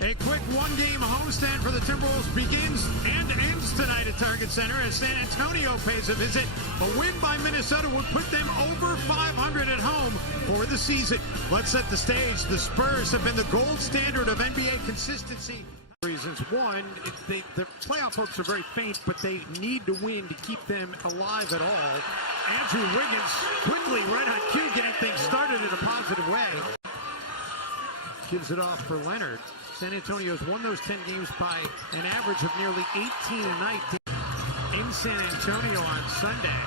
A quick one-game homestand for the Timberwolves begins and ends tonight at Target Center as San Antonio pays a visit. A win by Minnesota would put them over 500 at home for the season. Let's set the stage. The Spurs have been the gold standard of NBA consistency. Reasons. One, the playoff hopes are very faint, but they need to win to keep them alive at all. Andrew Wiggins quickly, right on cue, getting things started in a positive way. Gives it off for Leonard. San Antonio's won those 10 games by an average of nearly 18 a night in San Antonio on Sunday.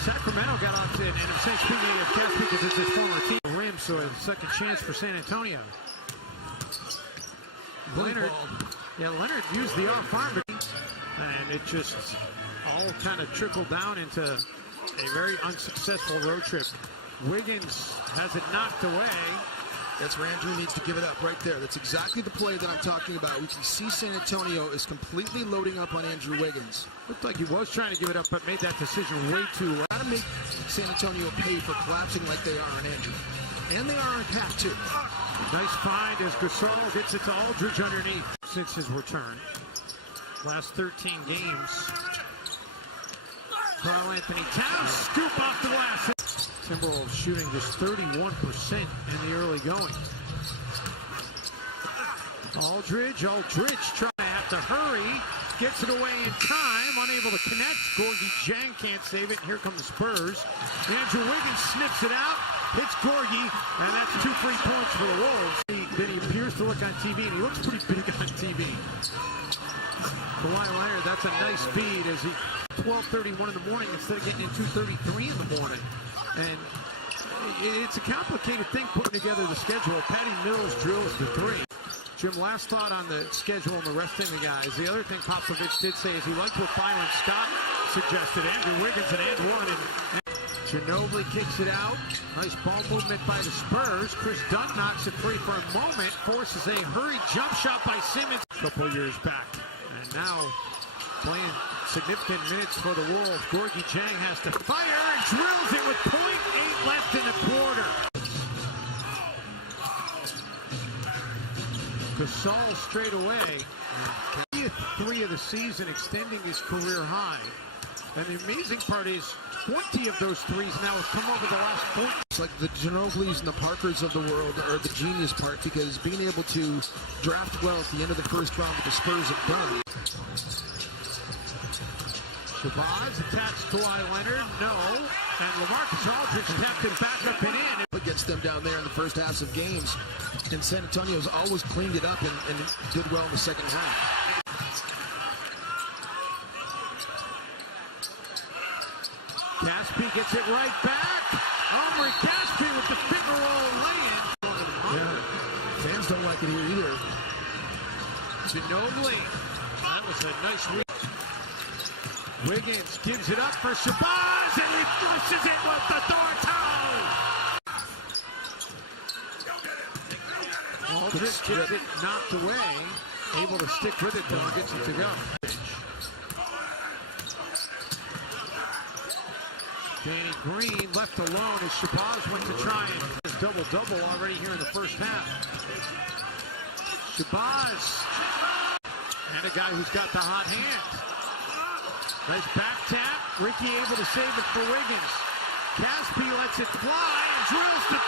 Sacramento got off to, and I'm saying speaking of Cass because it's his former team, rim, so a second chance for San Antonio. Leonard used the off arm, and it just all kind of trickled down into a very unsuccessful road trip. Wiggins has it knocked away. That's where Andrew needs to give it up right there. That's exactly the play that I'm talking about. We can see San Antonio is completely loading up on Andrew Wiggins. Looked like he was trying to give it up, but made that decision way too late. Got to make San Antonio pay for collapsing like they are on Andrew. And they are on Pat, too. Nice find as Gasol gets it to Aldridge underneath since his return. Last 13 games. Karl Anthony Towns scoop off the glass. Timberwolves shooting just 31% in the early going. Aldridge trying to have to hurry. Gets it away in time, unable to connect. Gorgie Jang can't save it. Here come the Spurs. Andrew Wiggins snips it out, hits Gorgie, and that's 2 free points for the Wolves. Then he appears to look on TV, and he looks pretty big on TV. Kawhi Leonard, that's a nice feed as he 12:31 in the morning instead of getting in 2:33 in the morning. And it's a complicated thing putting together the schedule. Patty Mills drills the three. Jim, last thought on the schedule and the resting the guys. The other thing Popovich did say is he liked what Byron Scott suggested. Andrew Wiggins and one. And Ginobili kicks it out. Nice ball movement by the Spurs. Chris Dunn knocks it free for a moment. Forces a hurried jump shot by Simmons a couple years back. And now playing significant minutes for the Wolves. Gorgie Jang has to fire and drills it with .8 left in the quarter. Gasol straight away. 3 of the season, extending his career high. And the amazing part is 20 of those threes now have come over the last 4. It's like the Ginobilis and the Parkers of the world are the genius part, because being able to draft well at the end of the first round that the Spurs have done. Shabazz attacks Kawhi Leonard, no. And LaMarcus Aldridge tapped him back up and in. It gets them down there in the first halves of games. And San Antonio's always cleaned it up and did well in the second half. Caspi gets it right back. Omri Caspi with the finger roll lay-in. Yeah, fans don't like it here either. Ginobili. That was a nice read. Wiggins gives it up for Shabazz, and he flushes it with the door toe. Aldridge gets it knocked away. Able to stick with it, though, and gets it to go. Danny Green left alone as Shabazz went to try and his double-double already here in the first half. Shabazz, and a guy who's got the hot hand. Nice back tap. Ricky able to save it for Wiggins. Caspi lets it fly and drills the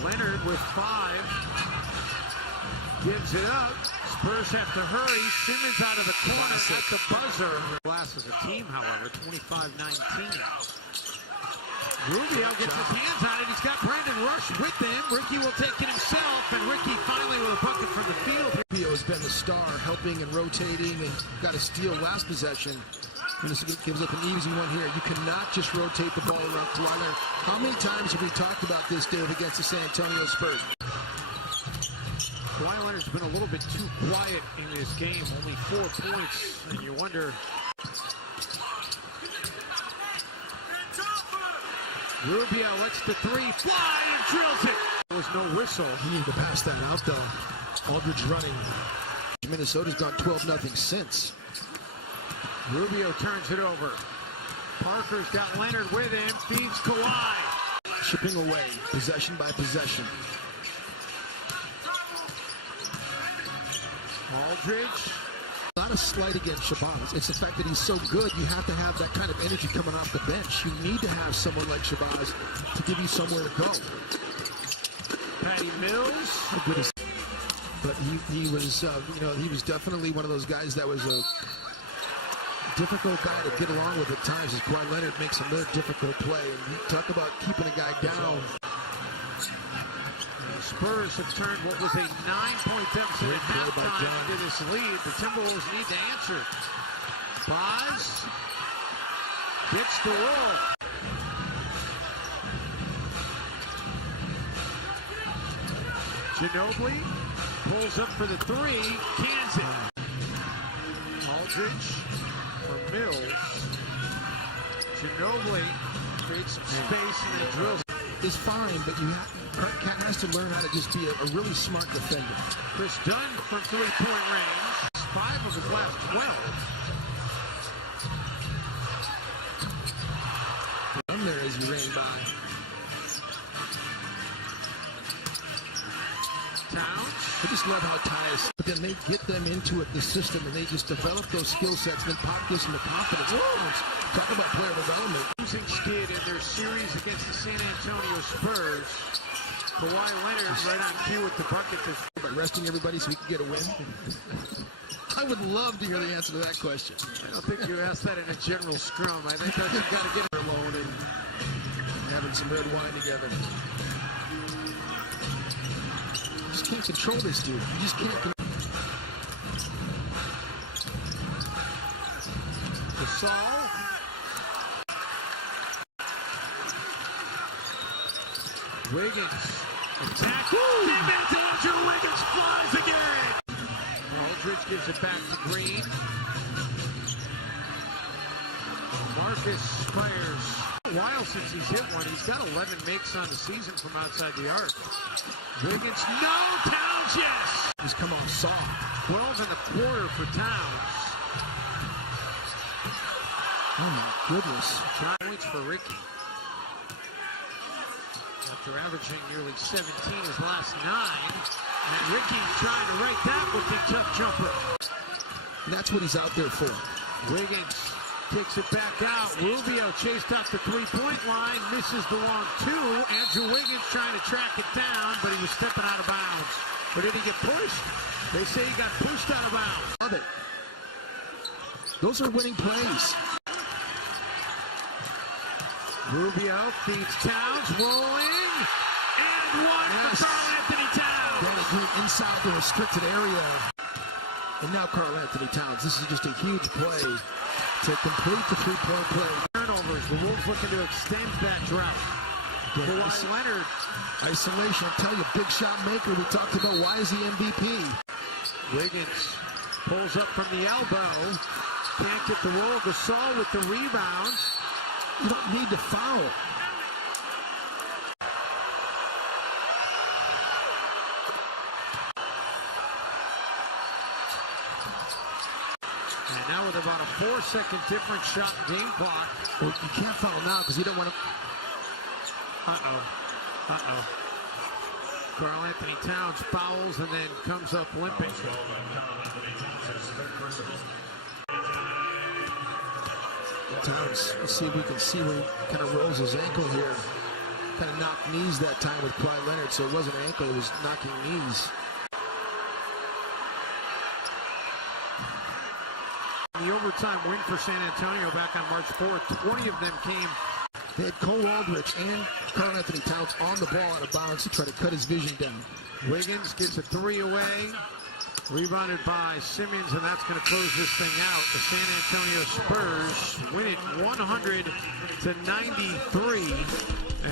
3. Leonard with 5. Gives it up. Spurs have to hurry. Simmons out of the corner at the buzzer. Glass as a team, however, 25-19. Rubio gets his hands on it. He's got Brandon Rush with him. Ricky will take it himself, and Ricky finally with a bucket from the field. Rubio has been the star, helping and rotating, and got a steal last possession. And this gives up an easy one here. You cannot just rotate the ball around Kawhi Leonard. How many times have we talked about this, Dave, against the San Antonio Spurs? Kawhi Leonard's been a little bit too quiet in this game. Only 4 points, and you wonder. Rubio lets the 3 fly and drills it. There was no whistle. He needed to pass that out, though. Aldridge running. Minnesota's gone 12-0 since. Rubio turns it over. Parker's got Leonard with him. Feeds Kawhi. Chipping away, possession by possession. Aldridge. Not a slight against Shabazz. It's the fact that he's so good, you have to have that kind of energy coming off the bench. You need to have someone like Shabazz to give you somewhere to go. Patty Mills. But he was, he was definitely one of those guys that was a difficult guy to get along with at times. As Kawhi Leonard makes another difficult play. And you talk about keeping a guy down. Spurs have turned what was a 9-point deficit at halftime into this lead. The Timberwolves need to answer. Boz gets the roll. Ginobili pulls up for the three, cans it. Aldridge for Mills. Ginobili creates some space and then drills. Is fine, but Cat has to learn how to just be a really smart defender. Chris Dunn from three-point range. 5 of his last 12. I'm there as he ran by. Towns. I just love how Tyus, but then they get them into the system, and they just develop those skill sets, and then Pop gives them the confidence. Talk about player development. Losing skid in their series against the San Antonio Spurs. Kawhi Leonard right on cue with the bucket. By resting everybody so we can get a win. I would love to hear the answer to that question. I don't think you asked that in a general scrum. I think that you've got to get alone and having some red wine together. You just can't control this dude. You just can't control. Gasol. Wiggins. Attack. Andrew Wiggins flies again. Aldridge gives it back to Green. Marcus fires. A while since he's hit one. He's got 11 makes on the season from outside the arc. Wiggins, no. Towns, yes. He's come on soft. 12 in the quarter for Towns. Oh my goodness. 9 points for Ricky. After averaging nearly 17 his last 9. And Ricky trying to right that with the tough jumper. And that's what he's out there for. Wiggins kicks it back out. Rubio chased off the three-point line. Misses the long 2. Andrew Wiggins trying to track it down, but he was stepping out of bounds. Or did he get pushed? They say he got pushed out of bounds. Love it. Those are winning plays. Rubio feeds Towns, rolling, and one for Karl Anthony Towns. Danny Green inside the restricted area. And now Karl Anthony Towns. This is just a huge play to complete the three-point play. Turnovers. The Wolves looking to extend that drought. Kawhi Leonard. Isolation. I'll tell you, big shot maker. We talked about why is he MVP. Wiggins pulls up from the elbow. Can't get the roll. Gasol with the rebound. You don't need to foul. And now with about a 4-second difference shot game clock. Well, you can't foul now because you don't want to. Karl Anthony Towns fouls and then comes up limping. Towns, let's see if we can see where he kind of rolls his ankle here. Kind of knocked knees that time with Kawhi Leonard, so it wasn't ankle, it was knocking knees. The overtime win for San Antonio back on March 4th, 20 of them came. They had Cole Aldrich and Karl Anthony Towns on the ball out of bounds to try to cut his vision down. Wiggins gets a 3 away. Rebounded by Simmons, and that's going to close this thing out. The San Antonio Spurs win it 100-93,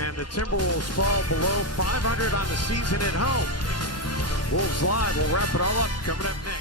and the Timberwolves fall below 500 on the season at home. Wolves Live will wrap it all up coming up next.